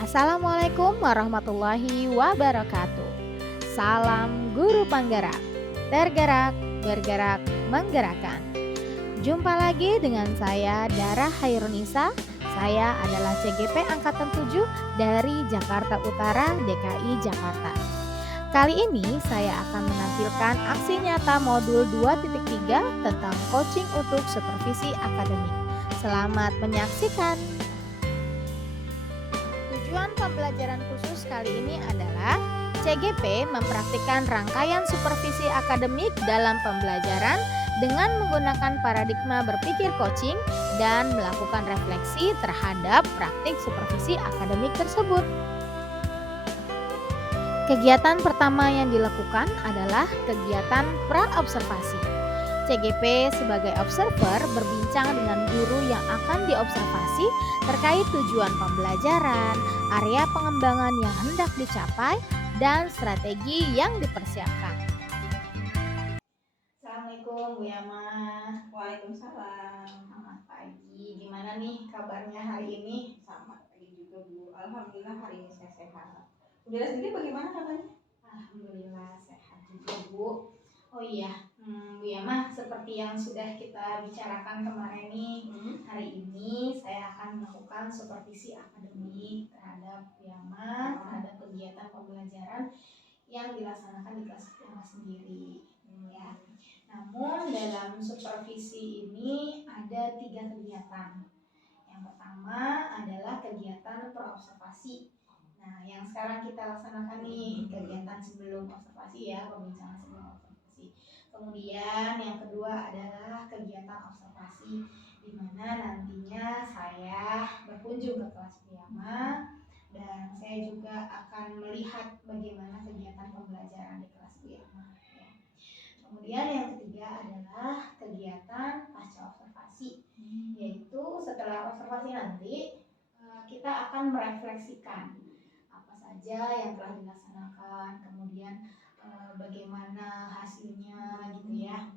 Assalamualaikum warahmatullahi wabarakatuh. Salam Guru Penggerak. Tergerak, bergerak, menggerakkan. Jumpa lagi dengan saya Dara Hairunisa. Saya adalah CGP Angkatan 7 dari Jakarta Utara, DKI Jakarta. Kali ini saya akan menampilkan aksi nyata modul 2.3 tentang coaching untuk supervisi akademik. Selamat menyaksikan. Tujuan pembelajaran khusus kali ini adalah CGP mempraktikkan rangkaian supervisi akademik dalam pembelajaran dengan menggunakan paradigma berpikir coaching dan melakukan refleksi terhadap praktik supervisi akademik tersebut. Kegiatan pertama yang dilakukan adalah kegiatan pra-observasi. CGP sebagai observer berbincang dengan guru yang akan diobservasi terkait tujuan pembelajaran, area pengembangan yang hendak dicapai, dan strategi yang dipersiapkan. Assalamualaikum Bu Yama. Waalaikumsalam. Selamat pagi. Gimana nih kabarnya hari ini? Sama pagi juga Bu. Alhamdulillah hari ini saya sehat. Udara sendiri bagaimana kabarnya? Alhamdulillah sehat juga Bu. Oh iya, Bu Yama, seperti yang sudah kita bicarakan kemarin nih, hari ini saya akan melakukan supervisi akademik terhadap Bu Yama, terhadap kegiatan pembelajaran yang dilaksanakan di kelas Bu Yama sendiri. Ya. Namun dalam supervisi ini ada 3 kegiatan. Yang pertama adalah kegiatan pro-observasi. Nah, yang sekarang kita laksanakan nih kegiatan sebelum observasi ya, pembincangan sebelum observasi. Kemudian yang kedua adalah kegiatan observasi, di mana nantinya saya berkunjung ke kelas Piyama dan saya juga akan melihat bagaimana kegiatan pembelajaran di kelas Piyama. Ya. Kemudian yang ketiga adalah kegiatan pasca observasi, yaitu setelah observasi nanti kita akan merefleksikan apa saja yang telah dilaksanakan, kemudian bagaimana hasilnya gitu ya.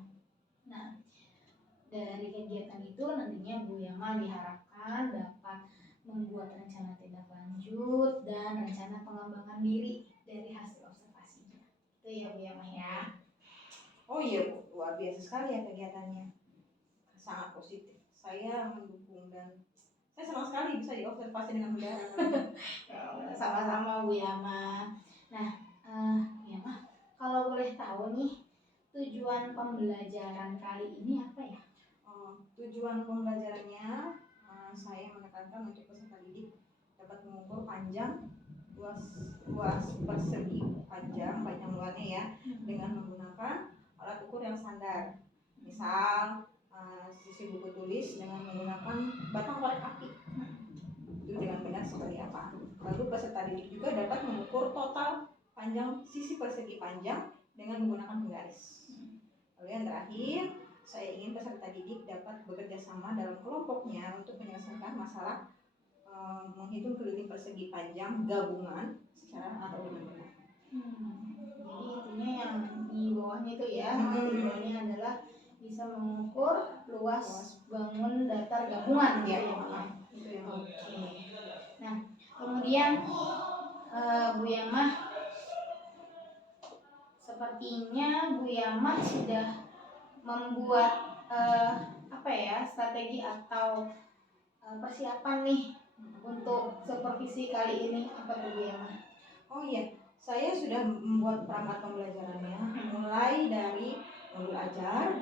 Nah, dari kegiatan itu nantinya Bu Yama diharapkan dapat membuat rencana tindak lanjut dan rencana pengembangan diri dari hasil observasinya. Itu ya Bu Yama ya. Oh iya Bu, luar biasa sekali ya kegiatannya. Sangat positif. Saya mendukung dan saya senang sekali bisa diobservasi dengan udara. Sama-sama Bu Yama. Nah, Bu Yama, kalau boleh tahu nih, tujuan pembelajaran kali ini apa ya? Tujuan pembelajarannya saya menekankan untuk peserta didik dapat mengukur panjang luas persegi panjang luarnya ya dengan menggunakan alat ukur yang standar. Misal sisi buku tulis dengan menggunakan batang korek api. Itu dengan benar seperti apa. Lalu peserta didik juga dapat mengukur total panjang sisi persegi panjang dengan menggunakan penggaris. Lalu yang terakhir, saya ingin peserta didik dapat bekerja sama dalam kelompoknya untuk menyelesaikan masalah menghitung keliling persegi panjang gabungan secara atau dengan benar. Jadi intinya yang di bawahnya itu ya, di bawahnya adalah bisa mengukur luas bangun datar gabungan gitu ya, Pak. Itu yang Oke. Nah, kemudian Bu Yama, sepertinya Bu Yama sudah membuat apa ya, strategi atau persiapan nih untuk supervisi kali ini, apa tuh Bu Yama? Oh iya, saya sudah membuat perangkat pembelajarannya mulai dari modul ajar,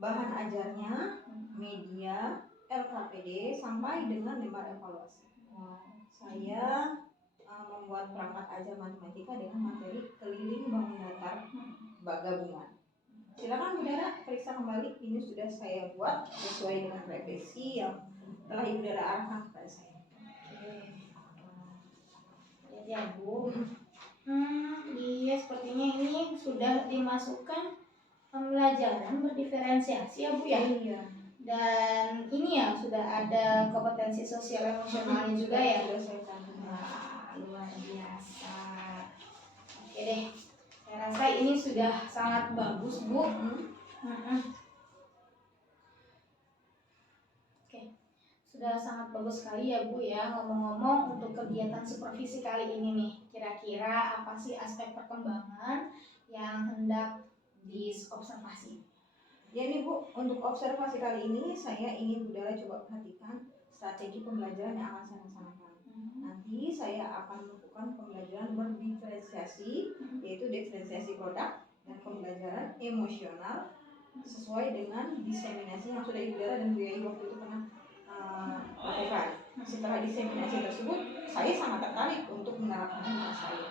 bahan ajarnya, media, LKPD sampai dengan lembar evaluasi. Saya membuat perangkat ajar matematika dengan materi keliling bangun datar gabungan. Silakan Bu Dara periksa kembali, ini sudah saya buat sesuai dengan revisi yang telah Ibu Dara arahkan kepada saya. Oke. Lihat ya Bu. Iya, sepertinya ini sudah dimasukkan pembelajaran berdiferensiasi ya Bu ya. Iya. Dan ini ya sudah ada kompetensi sosial emosionalnya juga ya. Sudah saya cantumkan. Wah, luar biasa. Oke deh, saya rasa ini sudah sangat bagus Bu. Oke, sudah sangat bagus sekali ya Bu ya. Ngomong-ngomong, untuk kegiatan supervisi kali ini nih, kira-kira apa sih aspek perkembangan yang hendak diobservasi? Ya nih Bu, untuk observasi kali ini saya ingin Budara coba perhatikan strategi pembelajaran yang akan saya laksanakan. Nanti saya akan melakukan pembelajaran berdiferensiasi, yaitu diferensiasi produk dan pembelajaran emosional sesuai dengan diseminasi yang sudah Ibu Dara dan Bu Yai waktu itu pernah lakukan. Setelah diseminasi tersebut, saya sangat tertarik untuk menerapkannya di kelas saya.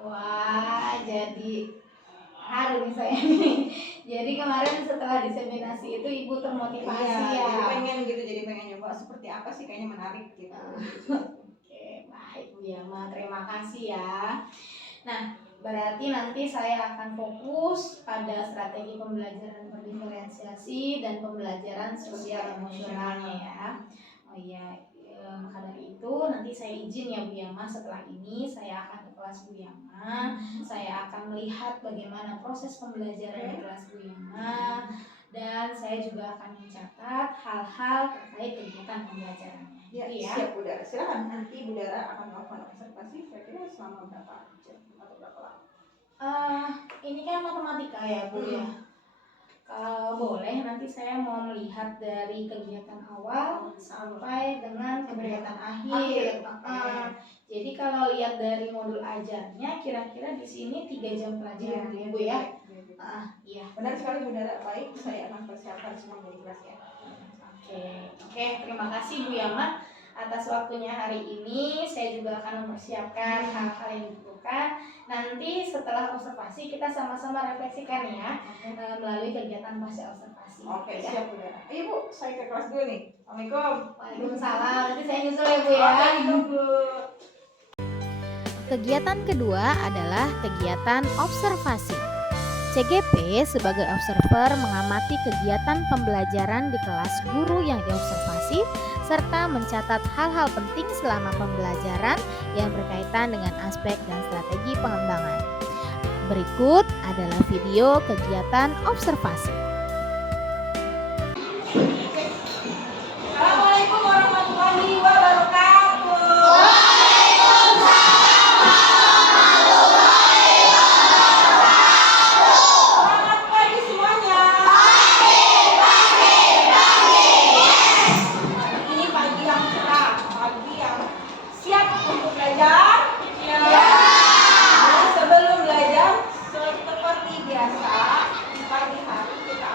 Wah, jadi haru nih saya nih. Jadi kemarin setelah diseminasi itu Ibu termotivasi ya. Jadi pengen gitu, jadi pengen nyoba seperti apa sih, kayaknya menarik gitu. Oke, baik Bu Yama, terima kasih ya. Nah, berarti nanti saya akan fokus pada strategi pembelajaran berdiferensiasi dan pembelajaran sosial emosionalnya ya. Oh iya, maka dari itu nanti saya izin ya Bu Yama, setelah ini saya akan ke kelas Bu Yama. Saya akan melihat bagaimana proses pembelajaran di kelas Bu Yama, dan saya juga akan mencatat hal-hal terkait kegiatan pembelajarannya. Ya, ya. Siap Budara. Silakan, nanti Budara akan melakukan observasi kira-kira selama berapa jam atau berapa lama? Ini kan matematika ya Bu ya. Kalau boleh nanti saya mau melihat dari kegiatan awal sampai dengan kegiatan akhir. Jadi kalau lihat dari modul ajarnya, kira-kira di sini 3 jam pelajaran ya Bu ya. Iya. Benar sekali Budara. Baik, saya akan persiapkan semuanya di kelas ya. Oke, terima kasih Bu Yama atas waktunya hari ini. Saya juga akan mempersiapkan hal-hal yang dibutuhkan. Nanti setelah observasi kita sama-sama refleksikan ya, melalui kegiatan pasca observasi. Oke, siap Budara. Ayo Bu, saya ke kelas dulu nih. Assalamualaikum. Waalaikumsalam. Nanti saya nyusul ya Bu ya. Kegiatan kedua adalah kegiatan observasi. CGP sebagai observer mengamati kegiatan pembelajaran di kelas guru yang diobservasi serta mencatat hal-hal penting selama pembelajaran yang berkaitan dengan aspek dan strategi pengembangan. Berikut adalah video kegiatan observasi. Assalamualaikum warahmatullahi wabarakatuh. Selamat pagi semuanya. Ini pagi yang cerah, pagi yang siap untuk belajar. Dan sebelum belajar, seperti biasa di pagi hari kita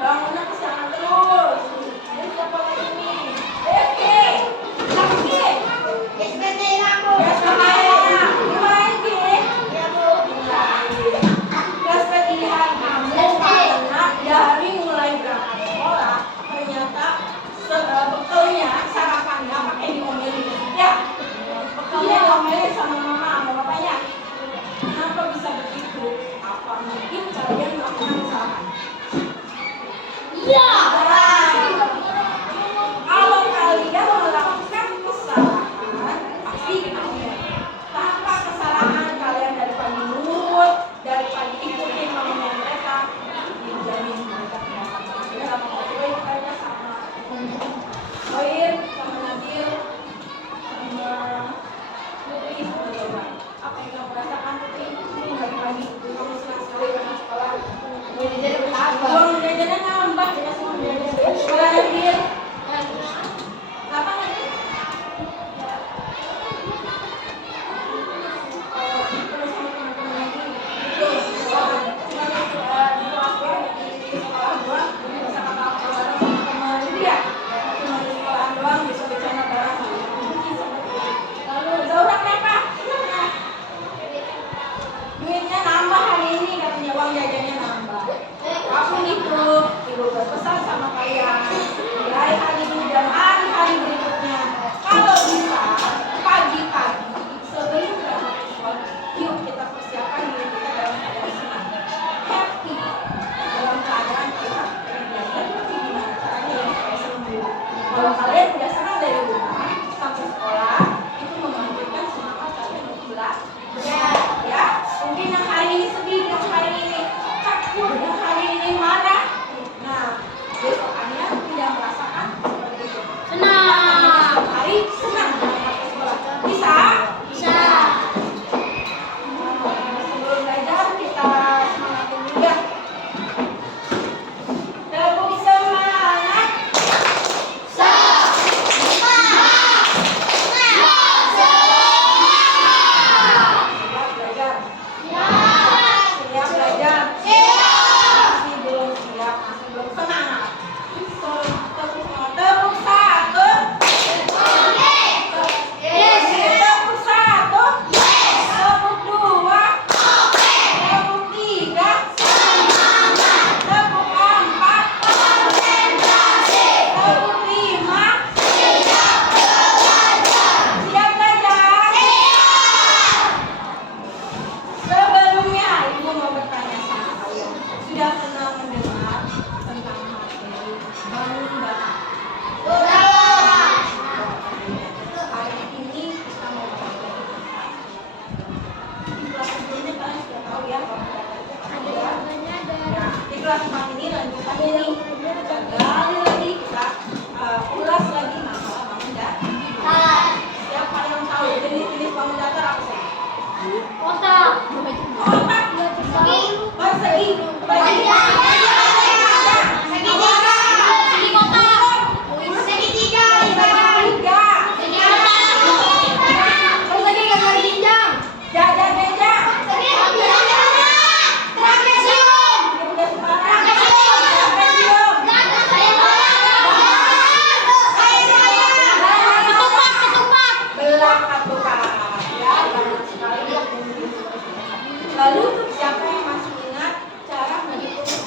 Bangunnya ke sana terus. Terus apa lagi nih? Oke. Lagi. SBTN lagi. Ya Bu. Kesedihan kamu karena dari mulai berangkat sekolah ternyata bekalnya sarapannya pakai diomelin ya. Bekalnya diomelin sama mama sama bapaknya. Kenapa bisa begitu? Apa mungkin kalian melakukan kesalahan? Iya. Kalau kalian melakukan kesalahan, pasti ketahuan. Tanpa kesalahan kalian dari pagi nurut, dari pagi ikutin maunya mereka, dijamin mereka tidak akan sama Koir kayaknya sama Koir, sama Nabil, sama Putri, sama Yoga. Apa yang kamu rasakan Putri? Pagi-pagi kamu senang sekali berangkat sekolah. Uang jajannya nambah, kita semua jajan. Sekolah Nabil. Apa lagi? Terus sama teman-teman lagi. Itu sekolah. Cuma di kelas gua, di sekolah gua, bisa kata-kata bareng sama teman itu ya. Cuma di sekolah doang bisa bercanda bareng. Lalu Zaura kenapa? Duitnya nambah hari ini katanya, uang jajannya nambah. Aku itu ibu berpesan sama kalian mulai hari ini dan hari-hari berikutnya kalau bisa pagi-pagi sebelum berangkat ke sekolah yuk kita persiapkan diri kita dalam keadaan senang happy dalam keadaan kita belajar tapi gimana caranya ya supaya senang dulu. Kalau kalian udah senang dari rumah sampai sekolah itu membangkitkan semangat kalian untuk belajar ya. Mungkin yang hari ini sedih, yang hari ini takut, yang hari ini marah, nah besokannya tidak merasakan seperti itu. Senang. Setiap hari senang berangkat ke sekolah. Bisa? Bisa. Sebelum belajar kita semangatin juga. Tepuk semangat. Siap belajar. Siap belajar. Masih belum siap, masih belum semangat. Tepuk satu. Tepuk satu. Tepuk dua. Tepuk tiga. Tepuk empat. Tepuk lima. Siap belajar. Sebelumnya ibu mau bertanya sama kalian, sudah pernah mendengar tentang materi bangun bata? Hari ini kita mau belajar di kelas sebelumnya kalian sudah tahu ya bangun bata itu ada. Nah, di kelas 4 ini lanjutan ini kita gali lagi, kita ulas lagi masalah bangun datar. Siapa yang tahu jenis-jenis bangun datar apa saja? Kotak, persegi, Lalu siapa yang masih ingat cara menghitung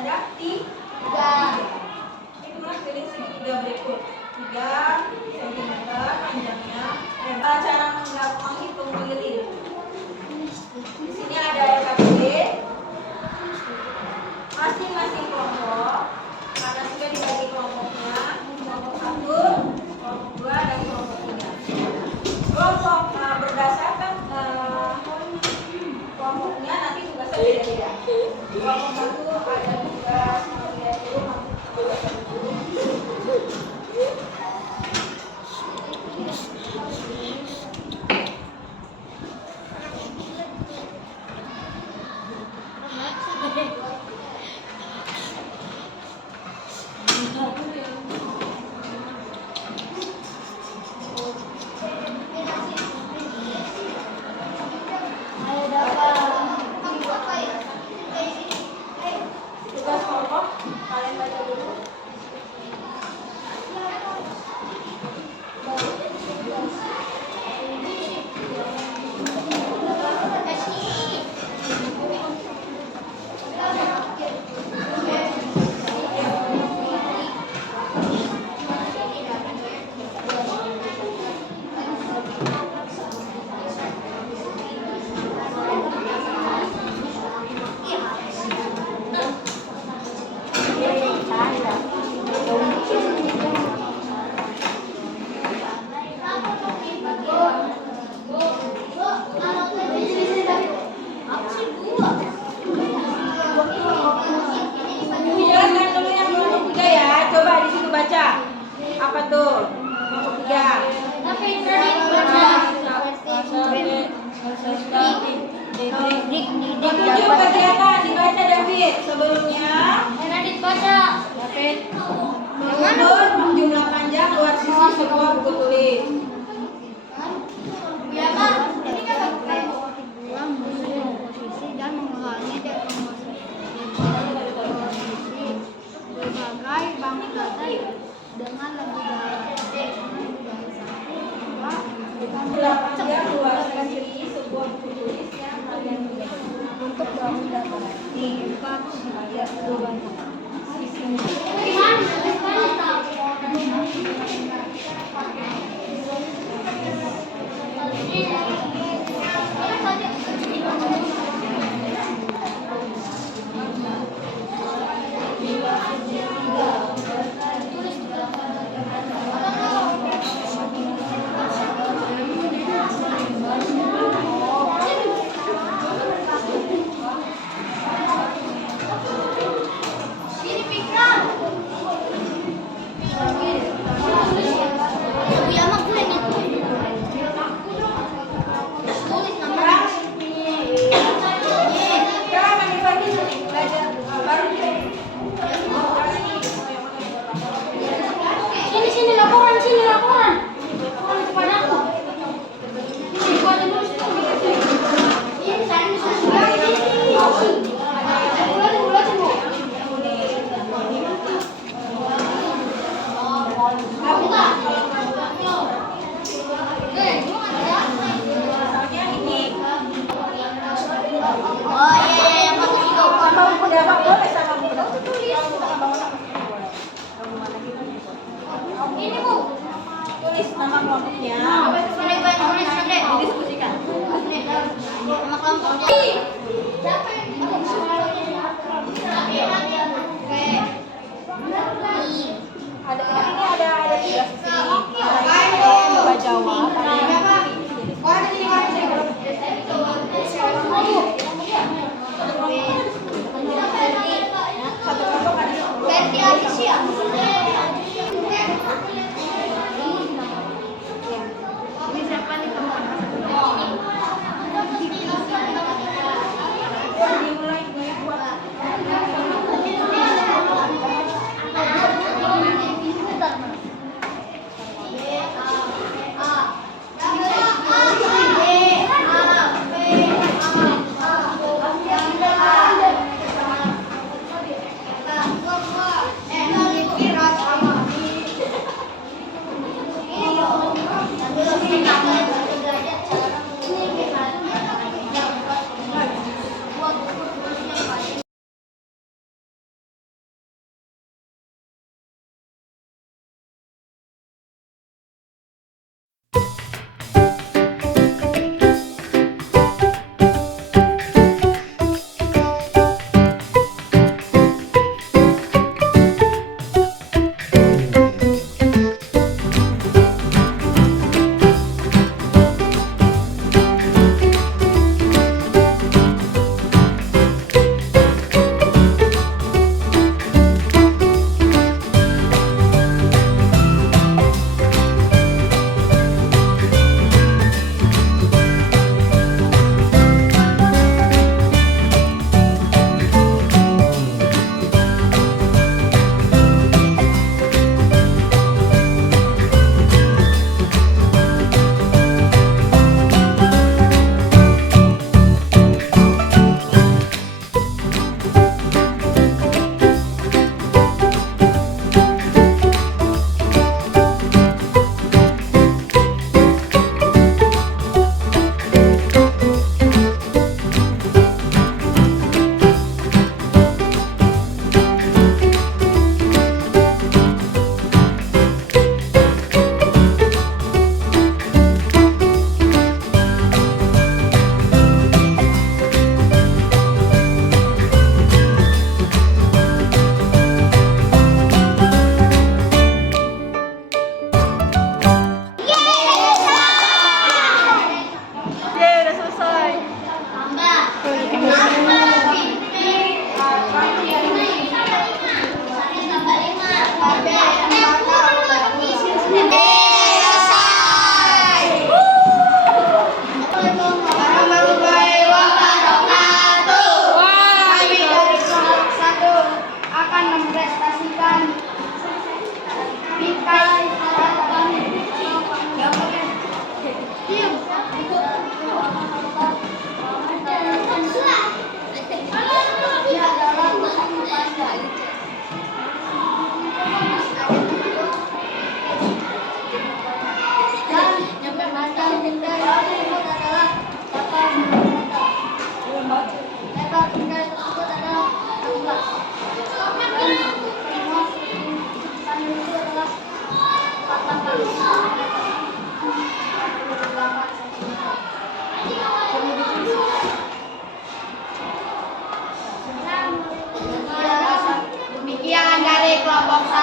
ada tiga. Itu mas pilih segitiga berikut 3 cm panjangnya. Cara menghitung lilin. Di sini ada RKP. Masing-masing kelompok karena sudah dibagi kelompoknya, kelompok 1, kelompok 2, dan kelompok 3. Kelompok berdasarkan kelompoknya nanti tugasnya beda-beda. Kelompok 1 ada tugas mengambil dulu. Tugas kelompok kalian baca dulu. Jelaskan dulu yang kelompok 3 ya. Coba di situ baca. Apa tuh? Kelompok 3. Ketujuh kegiatan dibaca David sebelumnya. Mengukur jumlah panjang luar sisi sebuah buku tulis. Berbagai bangsa dengan lebih dalam. Jumlah panjang luar sisi sebuah buku tulis yang kalian tulis. Untuk dapat tingkat ya Sini laporan kepadaku. Ini gua ada nulis tuh. Ini saya nulis. Oh iya, yang bagus itu. Sama buku dapat boleh sama buku dapat. Ini Bu. Tulis nama kelompoknya. Ini gue yang nulis nanti. Didiskusikan. Nama kelompoknya. Ada ini ada tugas di sini. Ada coba jawab. Satu kelompok ada. Ganti aja sih.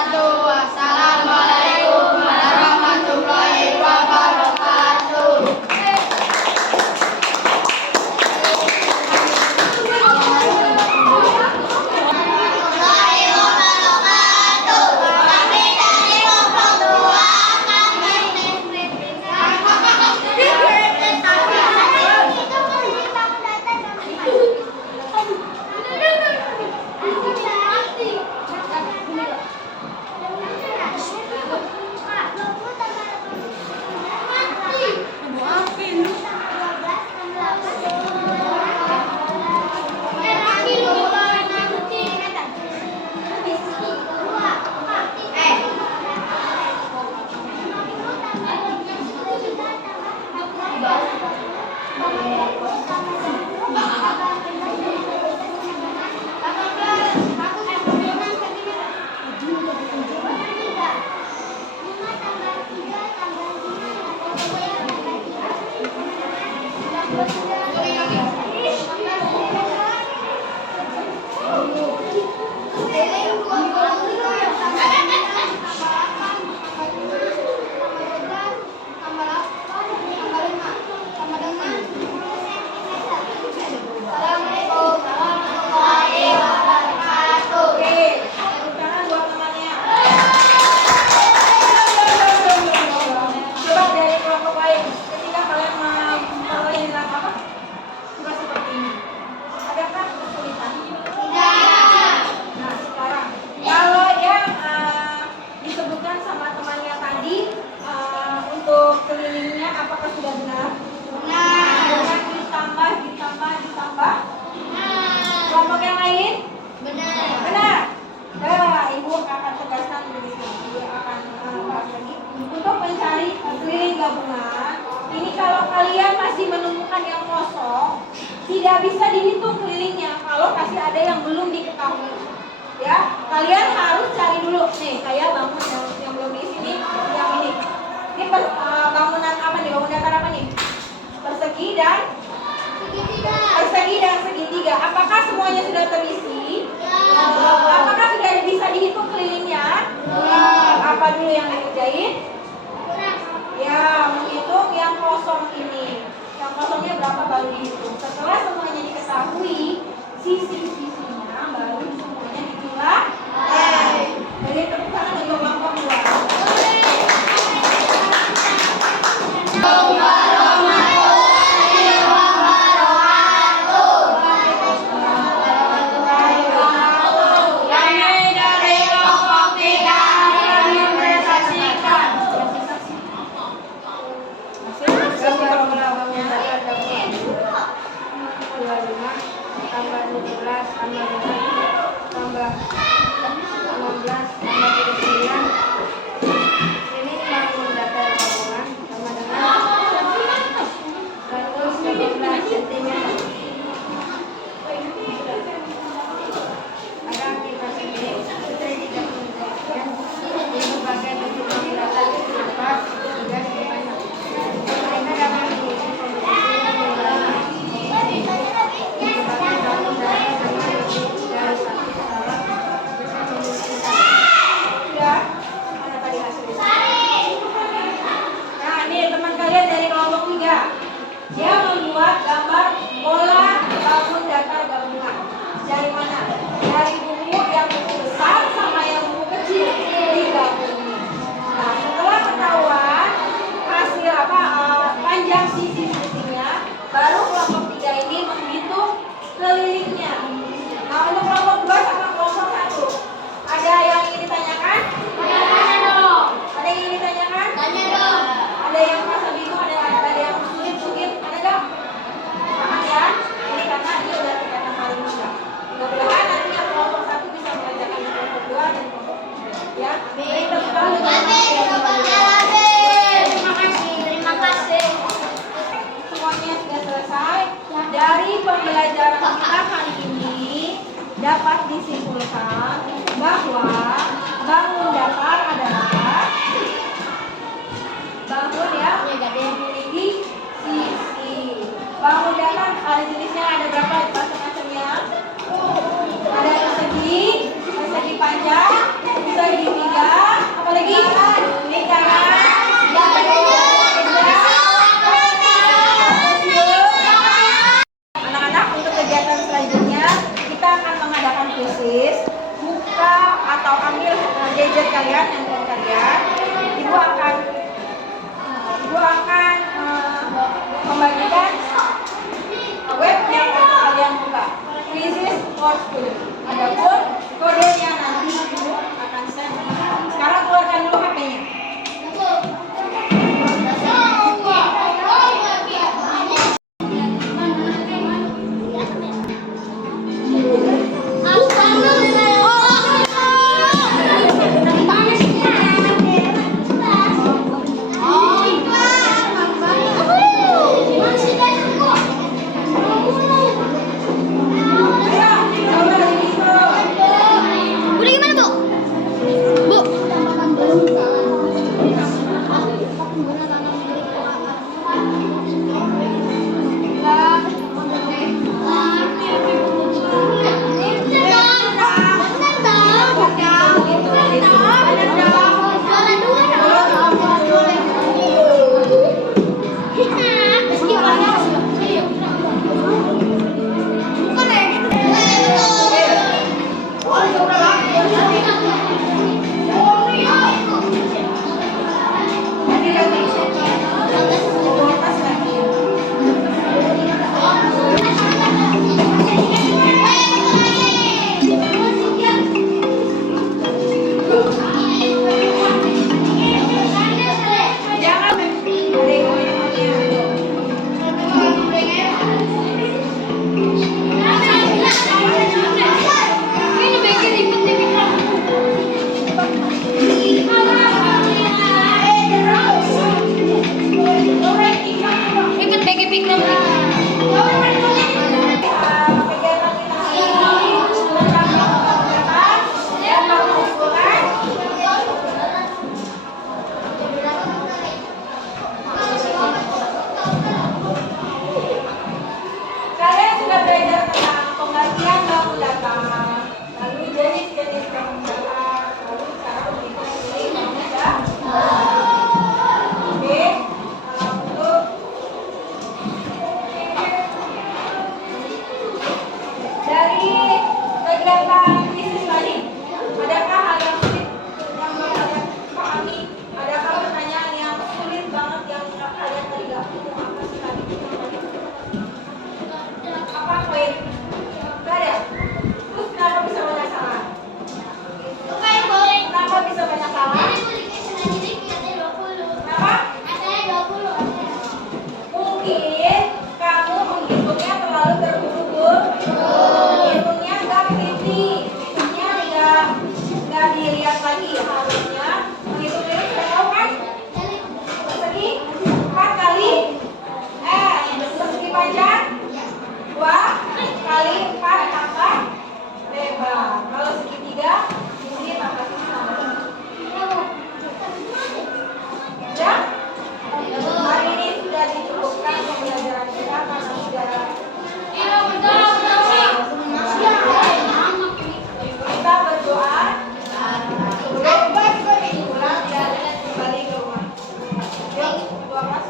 wabarakatuh. Assalamualaikum warahmatullahi wabarakatuh. Warahmatullahi wabarakatuh. Kami dari kelompok 2 ini kalau kalian masih menemukan yang kosong, tidak bisa dihitung kelilingnya kalau masih ada yang belum diketahui. Ya, kalian harus cari dulu. Nih, saya bangun yang belum di sini, yang ini. Ini bangunan apa nih? Bangunan datar apa nih? Persegi dan segitiga. Apakah semuanya sudah terisi? Ya. Apakah sudah bisa dihitung kelilingnya? Ya. Apa dulu yang dikerjain? Ya, menghitung yang kosong ini. Yang kosongnya berapa baru dihitung. Setelah semuanya diketahui, sisi-sisinya baru semuanya dijumlah. Jadi tepuk tangan untuk kelompok 2. Dia membuat gambar bola bangun datar gabungan. Dari mana? Dari buku yang buku besar sama yang buku kecil digabungin. Nah, setelah ketahuan hasil panjang sisi-sisinya, baru kelompok 3 ini menghitung kelilingnya. Nah, untuk kelompok 2 sama kelompok 1, ada yang ingin ditanyakan? Tanya dong. Ada yang ingin ditanyakan? Tanya dong. Ada yang merasa bingung? Ada yang sulit? Ada gak? Jangan ya, ini karena dia udah kelihatan paling mudah. Mudah-mudahan nantinya kelompok 1 bisa mengajarkan kelompok 2 dan kelompok 3 ya. Baik, Terima kasih. semuanya sudah selesai. Dari pembelajaran kita hari ini dapat disimpulkan bahwa bangun datar adalah bangun yang memiliki sisi. Bangun datar ada jenisnya, ada berapa macam-macamnya? Ada persegi panjang, segitiga, gadget kalian, handphone kalian. Ibu akan membagikan web yang akan kalian buka. Quizzes for students. Adapun kodenya nanti ibu akan send. Sekarang keluarkan dulu HP-nya. Kalian sudah belajar tentang pengertian bangun data, lalu jenis-jenis bangun data, lalu cara memilih bangun data. Oke, kalau untuk dari kegiatan bisnis tadi, adakah hal yang sulit yang belum kalian pahami? Adakah pertanyaan yang sulit banget yang kalian tadi gak tahu apa sih tadi? Apa poin? Gak ada? Terus kenapa bisa banyak salah? Kenapa bisa banyak salah? Kenapa? Mungkin kamu menghitungnya terlalu terburu-buru. Menghitungnya nggak teliti, menghitungnya nggak dilihat lagi. Harusnya menghitungnya sudah tahu kan? Persegi 4 kali persegi panjang 2 kali 4 tambah lebar. Kalau segitiga ini tambah sama. Ya? Hari ini sudah dicukupkan pembelajaran kita karena sudah kita berdoa sebelum pulang dan kembali ke rumah. Yuk, doa mas.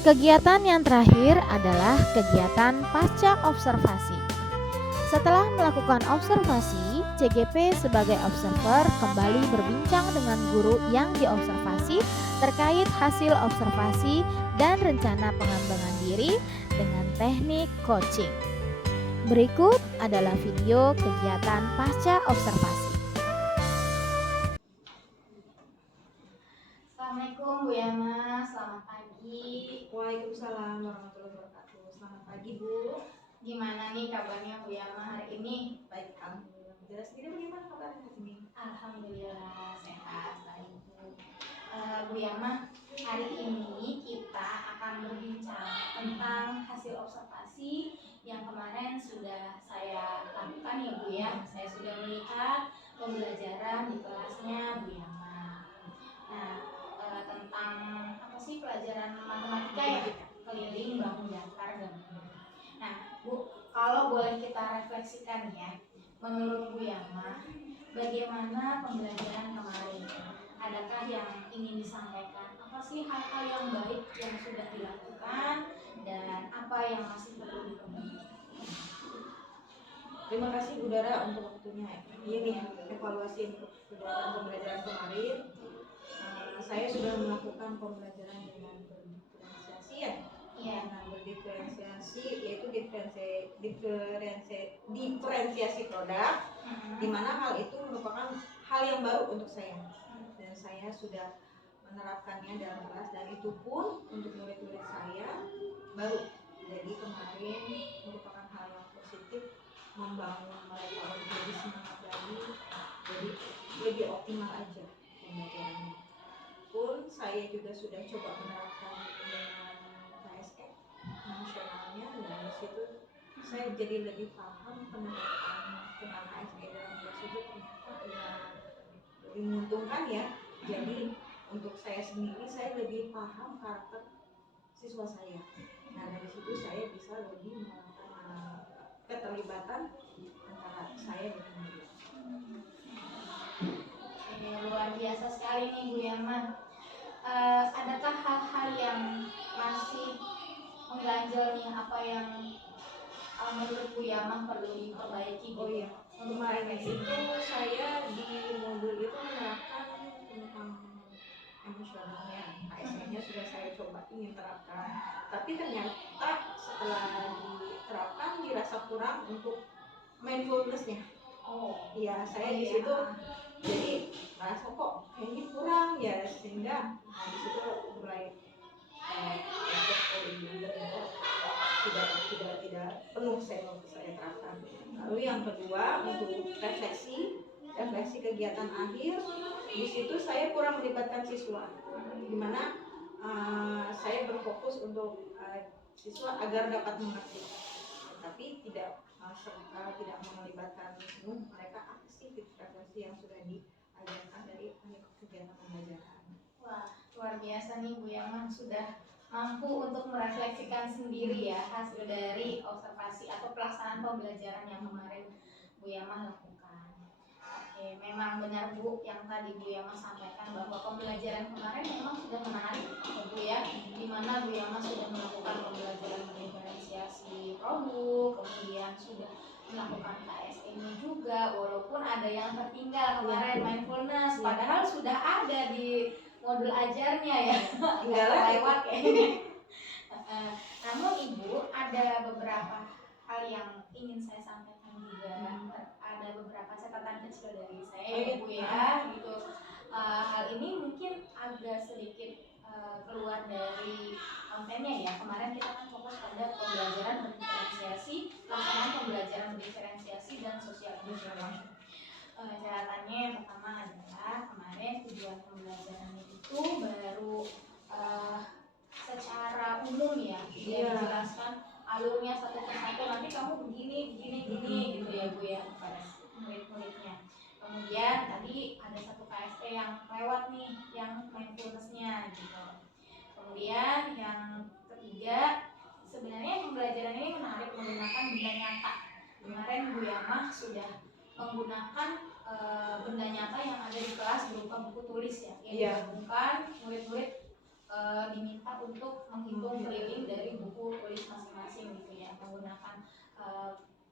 Kegiatan yang terakhir adalah kegiatan pasca observasi. Setelah melakukan observasi, CGP sebagai observer kembali berbincang dengan guru yang diobservasi terkait hasil observasi dan rencana pengembangan diri dengan teknik coaching. Berikut adalah video kegiatan pasca observasi. Assalamualaikum Bu Yama, selamat pagi. Waalaikumsalam warahmatullahi wabarakatuh. Selamat pagi Bu. Gimana nih kabarnya Bu Yama hari ini? Baik, alhamdulillah. Jelas sendiri bagaimana kabarnya hari ini? Alhamdulillah sehat baik Bu. Bu Yama, hari ini kita akan berbincang tentang hasil observasi yang kemarin sudah saya lakukan ya Bu ya. Saya sudah melihat pembelajaran di kelasnya Bu Yama. Nah, tentang apa sih pelajaran matematika ya? Keliling, bahu, datar, gabung. Nah, Bu, kalau boleh kita refleksikan ya, menurut Bu Yama, bagaimana pembelajaran kemarin? Adakah yang ingin disampaikan? Apa sih hal-hal yang baik yang sudah dilakukan dan apa yang masih perlu diperbaiki? Terima kasih Bu Dara untuk waktunya. Iya nih, evaluasi untuk kegiatan pembelajaran kemarin. Saya sudah melakukan pembelajaran dengan berdiferensiasi ya. Iya. Dengan berdiferensiasi yaitu diferensiasi produk, di mana hal itu merupakan hal yang baru untuk saya. Dan saya sudah menerapkannya dalam kelas dan itu pun untuk murid-murid saya baru. Jadi kemarin merupakan hal yang positif, membangun mereka untuk lebih semangat lagi, jadi lebih optimal aja pembelajarannya. Pun saya juga sudah coba menerapkan dengan KSE nasionalnya dan di situ saya jadi lebih paham penerapan tentang KSE dalam kelas itu ternyata lebih menguntungkan ya. Jadi untuk saya sendiri saya lebih paham karakter siswa saya. Nah dari situ saya bisa lebih melakukan keterlibatan antara saya dengan dia. Luar biasa sekali nih Bu Yama. Adakah hal-hal yang masih mengganjal nih, apa yang menurut Bu Yama perlu diperbaiki? Oh iya, kemarin itu saya di modul itu menerapkan tentang emosionalnya. KSE-nya sudah saya coba ingin terapkan, tapi ternyata setelah diterapkan dirasa kurang untuk mindfulness-nya. Oh iya, saya di situ jadi merasa kok kayaknya kurang ya, sehingga di situ mulai tidak penuh saya terapkan. Lalu yang kedua untuk refleksi kegiatan akhir, di situ saya kurang melibatkan siswa, di mana saya berfokus untuk siswa agar dapat mengerti, tapi tidak melibatkan mereka aktif refleksi yang sudah diajarkan dari kegiatan pembelajaran. Wah, luar biasa nih Bu Yama, sudah mampu untuk merefleksikan sendiri ya hasil dari observasi atau pelaksanaan pembelajaran yang kemarin Bu Yama lakukan. Oke, memang benar Bu yang tadi Bu Yama sampaikan bahwa pembelajaran kemarin memang sudah menarik Bu ya, di mana Bu Yama sudah melakukan pembelajaran diferensiasi produk, kemudian sudah melakukan KSE-nya juga, walaupun ada yang tertinggal kemarin mindfulness, padahal sudah ada di modul ajarnya ya, nggak lewat kayaknya. Namun Ibu, ada beberapa hal yang ingin saya sampaikan juga. Ada beberapa catatan kecil dari saya ya Bu ya, gitu. Hal ini mungkin agak sedikit keluar dari kontennya ya. Kemarin kita kan fokus pada pembelajaran berdiferensiasi, pelaksanaan pembelajaran berdiferensiasi dan sosial emosional. Catatannya yang pertama adalah kemarin tujuan pembelajarannya itu baru secara umum ya, tidak dijelaskan alurnya satu persatu, nanti kamu begini gitu ya Bu ya kepada murid-muridnya. Kemudian tadi ada satu KSP yang lewat nih, yang mindfulness-nya gitu. Kemudian yang ketiga, sebenarnya pembelajaran ini menarik menggunakan benda nyata. Kemarin Bu Yama sudah menggunakan benda nyata yang ada di kelas berupa buku tulis ya, yang digabungkan murid-murid diminta untuk menghitung keliling dari buku tulis masing-masing gitu ya, menggunakan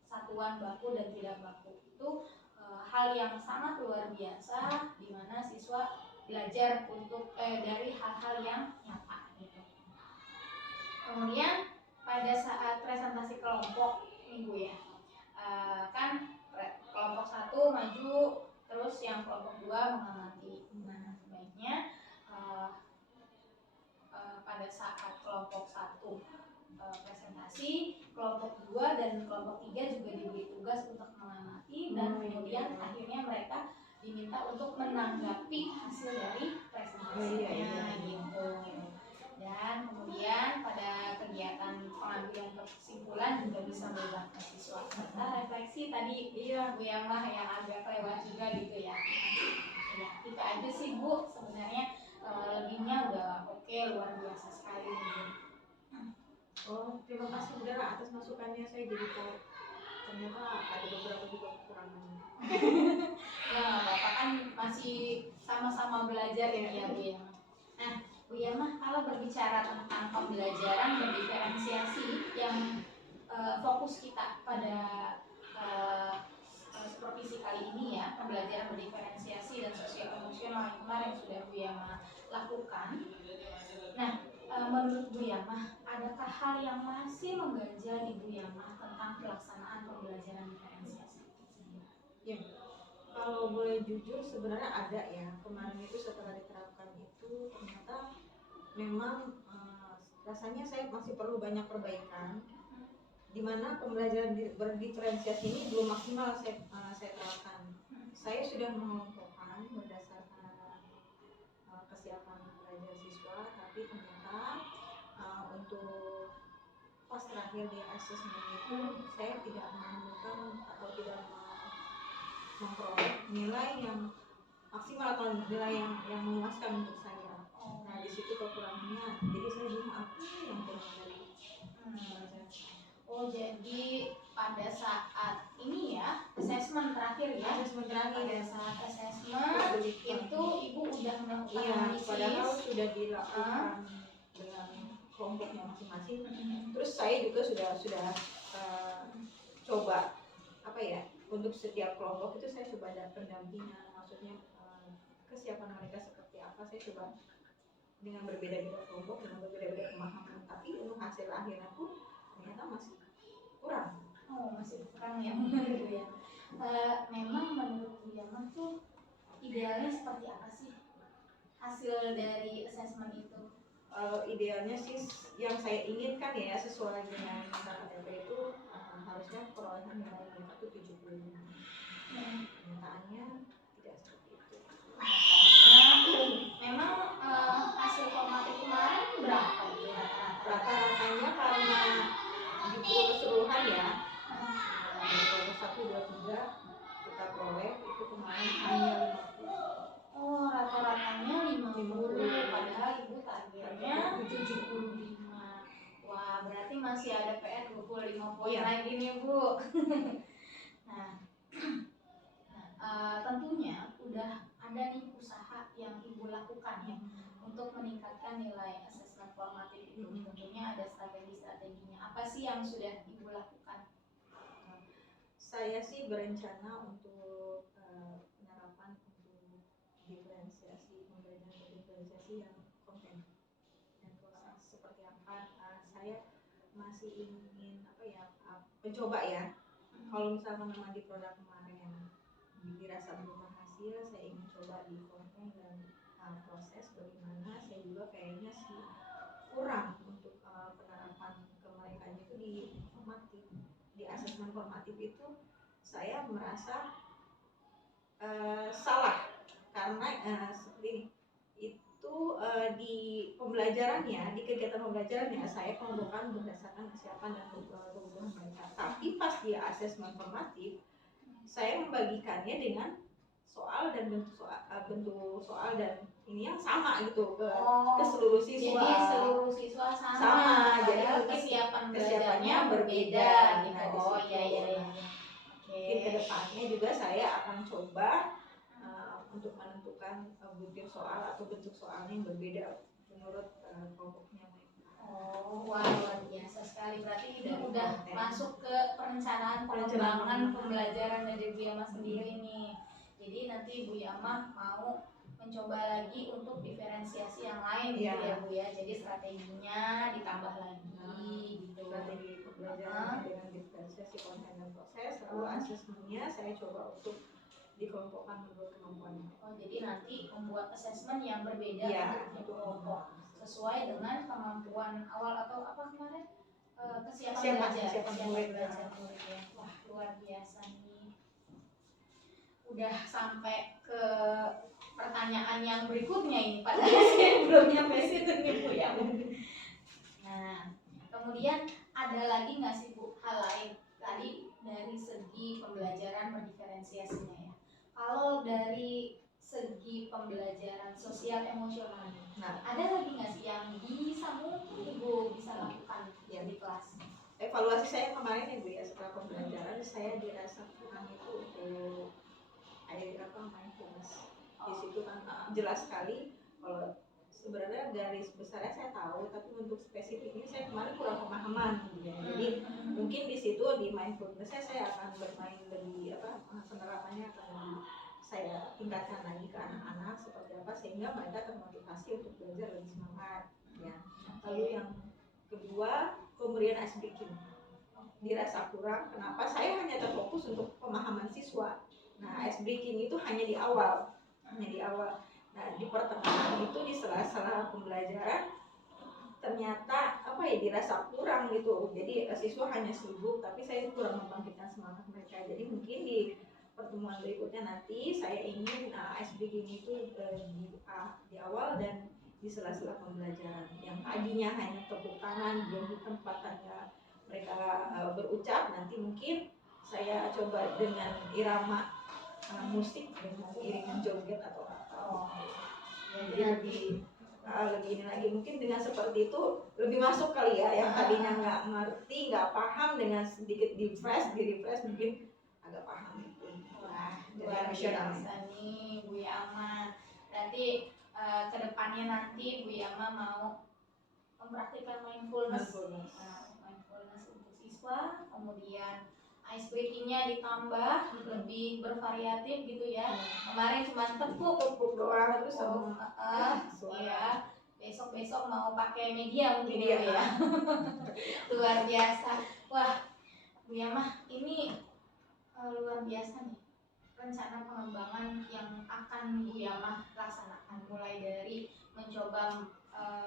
satuan baku dan tidak baku. Itu hal yang sangat luar biasa di mana siswa belajar untuk dari hal-hal yang nyata gitu. Kemudian pada saat presentasi kelompok nih Bu ya, kan kelompok 1 maju, terus yang kelompok 2 mengamati. Nah, sebaiknya pada saat kelompok 1 presentasi, kelompok 2 dan kelompok 3 juga diberi tugas untuk mengamati dan kemudian akhirnya mereka diminta untuk menanggapi hasil dari presentasinya gitu. Dan kemudian pada kegiatan pengambilan kesimpulan juga bisa melibatkan siswa. Serta refleksi tadi Bu Yamah yang agak lewat juga gitu ya. Ya, itu aja sih Bu sebenarnya, lebihnya udah oke, luar biasa sekali nih. Oh, terima kasih Bunda atas masukannya, saya jadi tahu ternyata ada beberapa juga kekurangannya. Ya nggak apa-apa, kan masih sama-sama belajar ya Bu ya. Nah Bu Yamah, kalau berbicara tentang pembelajaran berdiferensiasi yang fokus kita pada supervisi kali ini ya, pembelajaran berdiferensiasi dan sosial emosional yang kemarin sudah Bu Yamah lakukan. Nah, menurut Bu Yamah, adakah hal yang masih mengganjal di Bu Yamah tentang pelaksanaan pembelajaran diferensiasi? Ya, kalau boleh jujur sebenarnya ada ya. Kemarin itu setelah diterapkan itu ternyata memang rasanya saya masih perlu banyak perbaikan. Di mana pembelajaran berdiferensiasi ini belum maksimal saya terapkan. Saya sudah mengelompokkan berdasarkan kesiapan belajar siswa, tapi ternyata untuk pas terakhir di asesmen itu saya tidak menemukan atau tidak memperoleh nilai yang maksimal atau nilai yang memuaskan untuk saya. Nah di situ kekurangannya, jadi saya bingung apa yang kurang dari belajar. Oh, jadi pada saat ini ya, asesmen terakhir ya. Asesmen terakhir Pada ya. saat asesmen itu Ibu udah melakukan Iya, analisis. padahal sudah dilakukan dengan kelompoknya masing-masing. Terus saya juga sudah coba apa ya, untuk setiap kelompok itu saya coba ada pendampingan, maksudnya kesiapan mereka seperti apa, saya coba dengan berbeda-beda kelompok dengan berbeda-beda pemahaman, tapi untuk hasil akhirnya pun ternyata masih kurang. Oh, masih kurang ya menurut Bu ya. Memang menurut Bu Yamah tuh idealnya seperti apa sih hasil dari asesmen itu? Idealnya sih yang saya inginkan ya sesuai dengan KTP itu harusnya perolehan nilai mereka itu 75. Kenyataannya tidak seperti itu. Memang hasil formatif kemarin berapa itu rata-rata? Rata-ratanya karena di keseluruhan ya, dari kelompok 1, 2, 3 kita peroleh itu kemarin hanya 50. Oh, rata-ratanya 50, padahal Ibu targetnya 75. Wah, berarti masih ada PR 25 poin lagi nih Bu. Nah, tentunya udah ada nih usaha yang Ibu lakukan ya untuk meningkatkan nilai asesmen formatif itu. Tentunya ada strategi-strateginya. Apa sih yang sudah Ibu lakukan? Saya sih berencana untuk penerapan untuk diferensiasi, pembelajaran diferensiasi yang konten dan proses seperti apa. Saya masih ingin apa ya, mencoba ya. Kalau misalkan memang di produk kemarin dirasa belum berhasil, saya ingin coba di konten dan proses bagaimana. Saya juga kayaknya sih kurang untuk penerapan ke mereka itu di formatif, di asesmen formatif itu saya merasa salah karena seperti ini itu di pembelajarannya, di kegiatan pembelajarannya saya pengelompokan berdasarkan kesiapan dan kebutuhan mereka, tapi pas di asesmen formatif saya membagikannya dengan soal dan bentuk soal dan ini yang sama gitu ke seluruh siswa. Jadi seluruh siswa sama, jadi kesiapan kesiapannya berbeda gitu. Nah, Oh iya. Mungkin kedepannya juga saya akan coba untuk menentukan butir soal atau bentuk soalnya yang berbeda menurut kelompoknya. Oh, wah luar biasa sekali. Berarti udah masuk ke perencanaan pengembangan pembelajaran dari Bu Yama sendiri nih. Jadi nanti Bu Yama mau mencoba lagi untuk diferensiasi yang lain gitu ya Bu ya. Jadi strateginya ditambah lagi gitu. Strategi pembelajaran dengan diferensiasi konten dan proses, lalu asesmennya saya coba untuk dikelompokkan menurut kemampuannya. Oh, jadi nanti membuat asesmen yang berbeda untuk kelompok sesuai dengan kemampuan awal atau apa kemarin kesiapan belajar murid ya. Wah luar biasa nih. Udah sampai ke pertanyaan yang berikutnya ini padahal saya belum nyampe situ nih Bu ya. Nah kemudian ada lagi nggak sih Bu hal lain tadi dari segi pembelajaran berdiferensiasinya ya? Kalau dari segi pembelajaran sosial emosional, ada lagi nggak sih yang bisa mungkin Ibu bisa lakukan di kelas? Evaluasi saya kemarin ya Bu ya, setelah pembelajaran saya dirasa kurang itu untuk mindfulness. Di situ kan jelas sekali kalau sebenarnya garis besarnya saya tahu, tapi untuk spesifiknya saya kemarin kurang pemahaman gitu ya. Jadi mungkin di situ di mindfulness saya akan bermain lebih penerapannya akan lebih saya tingkatkan lagi ke anak-anak seperti apa sehingga mereka termotivasi untuk belajar lebih semangat ya. Lalu yang kedua pemberian ice breaking dirasa kurang. Kenapa? Saya hanya terfokus untuk pemahaman siswa. Nah ice breaking itu hanya di awal. Nah di pertengahan itu di sela-sela pembelajaran ternyata dirasa kurang gitu. Jadi siswa hanya sibuk tapi saya kurang membangkitkan semangat mereka. Jadi mungkin di pertemuan berikutnya nanti saya ingin ice breaking itu di awal dan di sela-sela pembelajaran. Yang tadinya hanya tepuk tangan belum di tempat hanya mereka berucap, nanti mungkin saya coba dengan irama musik dengan iringan joget atau apa. Jadi lebih ini lagi mungkin dengan seperti itu lebih masuk kali ya. Yang tadinya nggak ngerti, nggak paham, dengan sedikit di refresh mungkin agak paham gitu. Luar biasa nih Bu Yama. Berarti kedepannya nanti Bu Yama mau mempraktikkan mindfulness untuk siswa, kemudian ice breaking-nya ditambah lebih bervariatif gitu ya. Kemarin cuma tepuk doang terus ya. Besok mau pakai media mungkin ya. Luar biasa. Wah, Bu Yama ini luar biasa nih rencana pengembangan yang akan Bu Yama laksanakan, mulai dari mencoba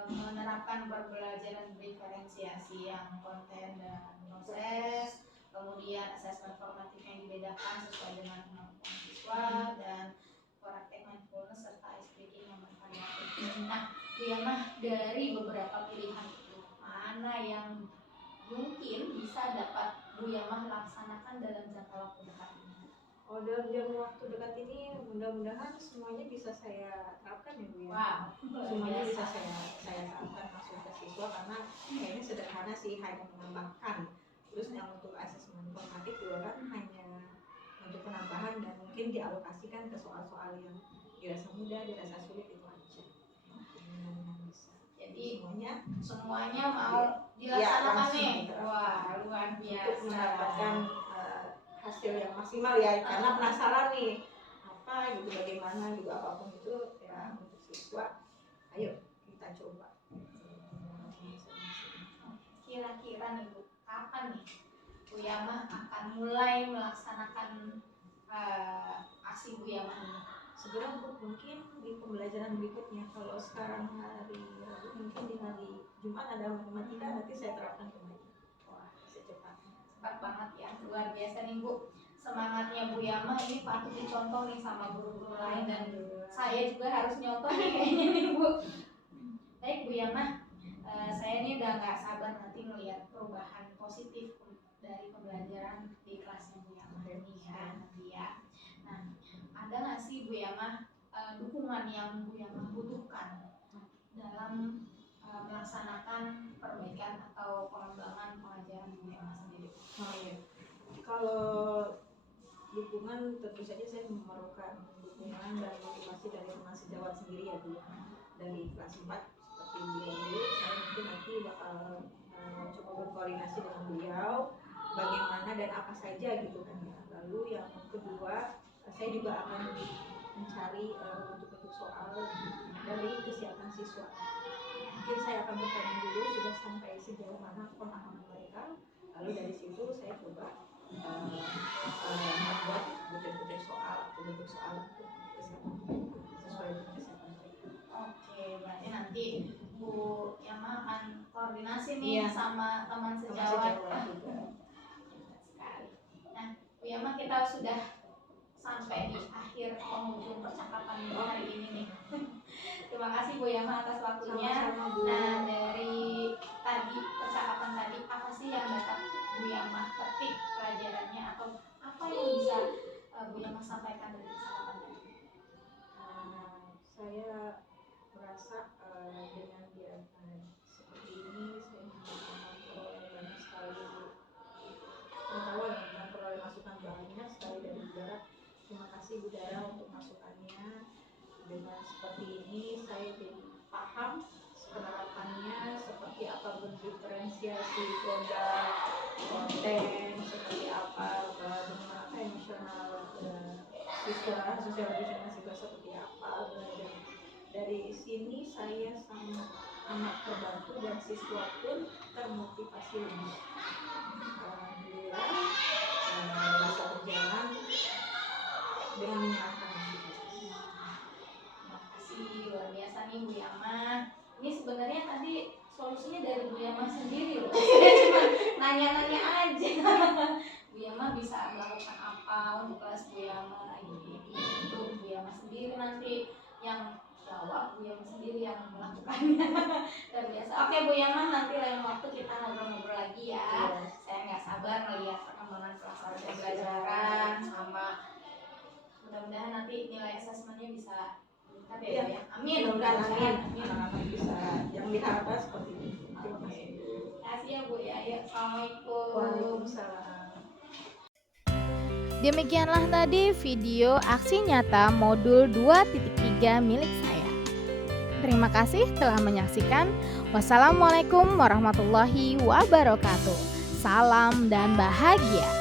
menerapkan pembelajaran diferensiasi yang konten dan proses, kemudian asesmen formatif yang dibedakan sesuai dengan kemampuan siswa, dan praktek mindfulness serta ice breaking yang bervariatif. Nah, Bu Yama dari beberapa pilihan itu mana yang mungkin bisa dapat Bu Yama laksanakan dalam jangka waktu dekat ini? Dalam jangka waktu dekat ini mudah-mudahan semuanya bisa saya terapkan ya Bu ya. Wow, semuanya bisa saya terapkan langsung ke siswa karena kayaknya sederhana sih, hanya menambahkan. Terus yang untuk asesmen formatif juga kan hanya untuk penambahan dan mungkin dialokasikan ke soal-soal yang dirasa mudah, dirasa sulit itu aja. Jadi semuanya mau dilaksanakan nih. Wah, luar biasa. Untuk mendapatkan hasil yang maksimal ya, karena penasaran nih apa gitu, bagaimana gitu, apapun itu ya untuk siswa, ayo kita coba. Kira-kira nih Bu, kapan nih Bu Yama akan mulai melaksanakan aksi Bu Yama ini? Sebenarnya mungkin di pembelajaran berikutnya. Kalau sekarang hari Rabu, mungkin di hari Jumat ada matematika, nanti saya terapkan kembali. Wah, secepatnya. Cepat banget ya, luar biasa nih Bu. Semangatnya Bu Yama ini patut dicontoh nih sama guru-guru lain, dan saya juga harus nyontoh nih kayaknya nih Bu. Baik Bu Yama, saya ini udah gak sabar nanti melihat perubahan positif dari pembelajaran di kelasnya Bu Yama ini ya nanti ya. Nah, ada nggak sih Bu Yama dukungan yang Bu Yama butuhkan dalam melaksanakan perbaikan atau pengembangan pengajaran Bu Yama sendiri? Kalau dukungan tentu saja saya memerlukan dukungan dan motivasi dari teman sejawat sendiri ya Bu, dari kelas 4 seperti beliau dulu. Saya mungkin nanti bakal coba berkoordinasi dengan beliau bagaimana dan apa saja gitu kan ya. Lalu yang kedua, saya juga akan mencari bentuk-bentuk soal dari kesiapan siswa. Mungkin saya akan bertanya dulu sudah sampai sejauh mana pemahaman mereka. Lalu dari situ saya coba membuat butir-butir soal atau bentuk soal untuk kesiapan sesuai dengan kesiapan mereka. Oke, berarti nanti Bu Yama akan koordinasi nih Iya. sama teman Sama sejawat. sejawat juga. Sekali. Nah, Bu Yama, kita sudah sampai di akhir penghujung percakapan hari ini nih. Terima kasih Bu Yama atas waktunya. Sama-sama, Bu. Nah, dari tadi percakapan tadi, apa sih yang dapat Bu Yama petik pelajarannya atau apa yang bisa Bu Yama sampaikan dari percakapan tadi? Saya merasa dengan dia seperti ini saya memperoleh banyak sekali pengetahuan, memperoleh masukan banyak sekali dari Budara. Terima kasih Budara untuk masukannya. Dengan seperti ini saya jadi paham penerapannya seperti apa bentuk diferensiasi produk, konten, seperti apa bagaimana emosional siswa, sosialisasi siswa seperti apa. Belajar dari sini saya sangat amat terbantu dan siswa pun termotivasi lebih. Alhamdulillah bisa berjalan dengan menyenangkan. Terima kasih, luar biasa nih Bu Yama. Ini sebenarnya tadi solusinya dari Bu Yama sendiri loh. Saya cuma nanya-nanya aja. Bu Yama bisa melakukan apa untuk kelas Bu Yama gitu. Itu Bu Yama sendiri nanti yang jawab, Bu Yama sendiri yang melakukannya. Luar biasa. Oke Bu Yama, nanti lain waktu kita ngobrol-ngobrol lagi ya. Saya nggak sabar melihat perkembangan pelaksanaan pembelajaran sama mudah-mudahan nanti nilai asesmennya bisa meningkat ya. Iya. Amin. Mudah-mudahan anak-anak bisa yang diharapkan seperti ini. Terima kasih. Terima kasih ya Bu ya. Ya, Assalamualaikum. Waalaikumsalam. Demikianlah tadi video aksi nyata modul 2.3 milik saya. Terima kasih telah menyaksikan. Wassalamualaikum warahmatullahi wabarakatuh. Salam dan bahagia.